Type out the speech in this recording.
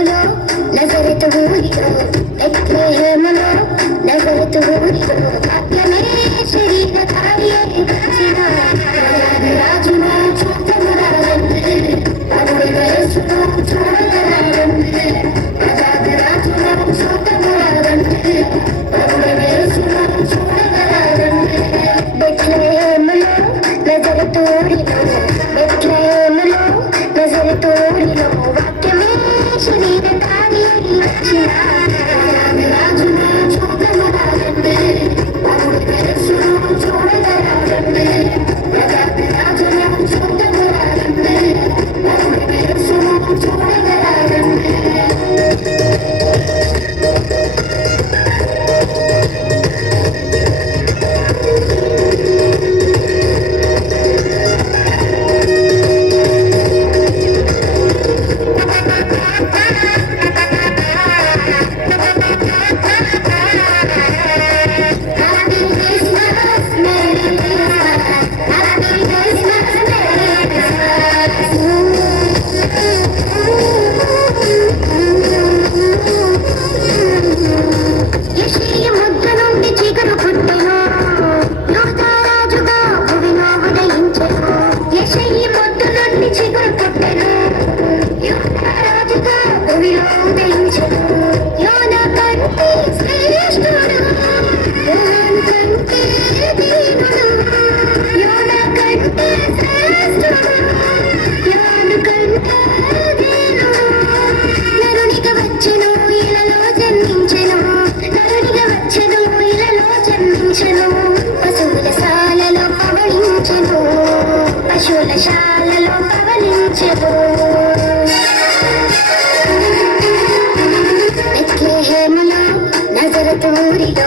బెత్లెహేములో నజరతు ఊరిలో బెత్లెహేములో నజరతు ఊరిలో వాక్యమే శరీరధారి అయి వచ్చిన రాజును చూడమురారండి ప్రభువైన యేసును చూడగరారండి రాజును చూడమురారండి ప్రభువైన యేసును చూడగరారండి బెత్లెహేములో నజరతు ఊరిలో బెత్లెహేములో నజరతు ఊరిలో వాక్యమే శరీరధారి అయి వచ్చిన రాజును చూడమురారండి ప్రభువైన యేసును చూడగరారండి రాజును చూడమురారండి ప్రభువైన యేసును చూడగరారండి యెషయా ముద్ద నుండి చీకటి పుట్టెను యోధారాజుగా భువిలో ఉదయించెను యెషయా ముద్ద నుండి చీకటి పుట్టెను యోధారాజుగా భువిలో ఉదయించెను యోనా కంటే శ్రేష్ఠుడు యోహాను కంటే దీనుడు యోనా కంటే శ్రేష్ఠుడు యోహాను కంటే దీనుడు నరునిగా వచ్చెను ఇలలో జన్మించెను నరునిగా వచ్చెను ఇలలో జన్మించెను పశువుల శాలలో పవళించెను పశువుల శాలలో పవళించెను బెత్లెహేములో నజరతు ఊరిలో